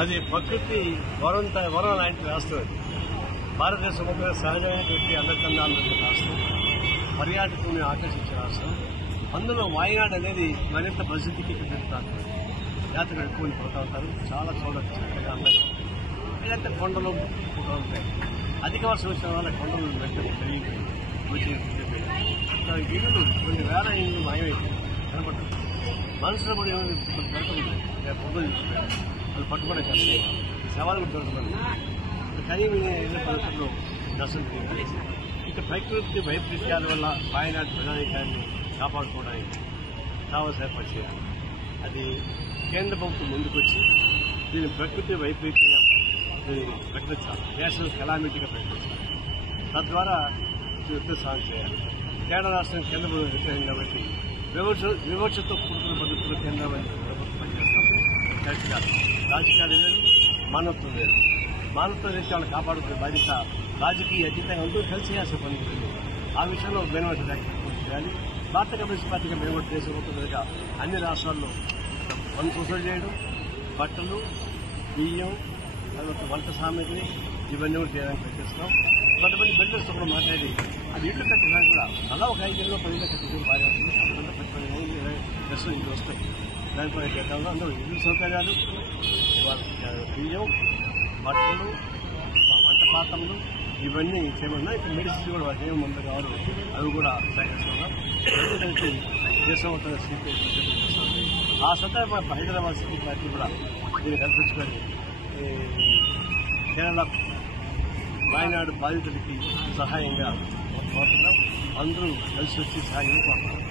అది ప్రకృతి వరం లాంటి రాష్ట్రం. భారతదేశం ఒక సహజమైనటువంటి అందకందాలు రాష్ట్రం, పర్యాటకులను ఆకర్షించే రాష్ట్రం. అందులో వాయనాడ్ అనేది మరింత ప్రసిద్ధికి పెరుగుతారు. యాత్రలు ఎక్కువ పోతూ ఉంటారు. చాలా చూడవచ్చు, చక్కగా అందంగా ఉంటాయి. ఇదంతా కొండలు పోతూ ఉంటాయి. అధిక వర్షం వచ్చిన వల్ల కొండలు వెంటనే పెరిగిపోయి ఇళ్ళు కొన్ని వేల ఇళ్ళు మాయమైపోయి కనపడ్డారు. మనుషులు కూడా దొరకదు, పొగలు చూసుకుంటారు. వాళ్ళు పట్టుకోవడం కష్టం, సవాళ్ళు దొరకదు. కానీ ఇళ్ళ పరిస్థితుల్లో దర్శనం చేయాలి. ఇక ప్రకృతి వైపరీత్యాల వల్ల వాయనాడు ప్రజానీకాన్ని కాపాడుకోవడానికి కావాల్సిన ఏర్పాటు చేయాలి. అది కేంద్ర ప్రభుత్వం ముందుకొచ్చి దీని ప్రకృతి వైపరీత్యంగా దీన్ని ప్రకటించాలి, నేషనల్ కెలామిటీగా ప్రకటించాలి. తద్వారా యుద్ధ సాగు చేయాలి. కేరళ రాష్ట్రం కేంద్ర ప్రభుత్వం వ్యతిరేకం కాబట్టి వివక్షతో కూడుకున్న పద్ధతిలో కేంద్ర ప్రభుత్వం పనిచేస్తాం. కరెక్ట్ కాదు. రాజకీయాలు వేరు, మానవత్వం వేరు. మానవత్వ దేశాలను కాపాడుకునే బాధ్యత రాజకీయ అతీతంగా అందరూ కలిసి చేయాల్సిన పని. ఆ విషయంలో బెనివట్ చేయాలి. భారత కమ్యూనిస్ట్ పార్టీగా బెనివట్ దేశంగా అన్ని రాష్ట్రాల్లో వన్ సొసైటీ చేయడం, బట్టలు, బియ్యం, తర్వాత వంట సామాగ్రి ఇవన్నీ కూడా చేయడానికి ప్రయత్నిస్తాం. కొంతమంది బిల్డర్స్ కూడా మాట్లాడి అది ఇళ్ళు కట్టడానికి కూడా అలా ఒక 5 ఇళ్ళు 10 ఇళ్ళు కట్టించుకుని బాగా ఉంటుంది. అంతా 10 డ్రెస్సు ఇల్లు వస్తాయి. దానిపై చేద్దాం. అందరూ ఇల్లు సౌకర్యాలు, బియ్యం, బట్టలు, వంట పాత్రలు ఇవన్నీ చేయమన్నా. ఇప్పుడు మెడిసిన్స్ కూడా వాళ్ళకి ఏమి మందులు కావాలో అవి కూడా సేకరిస్తున్నాం. దేశం మొత్తంగా స్వీకరిస్తుంది. ఆ సందర్భంగా హైదరాబాద్ సిటీ పార్టీ కూడా దీన్ని కల్పించుకొని కేరళ వాయనాడు బాధితులకి సహాయంగా కోరుతున్నాం. అందరూ కలిసి వచ్చి సహాయం కోరుతున్నాం.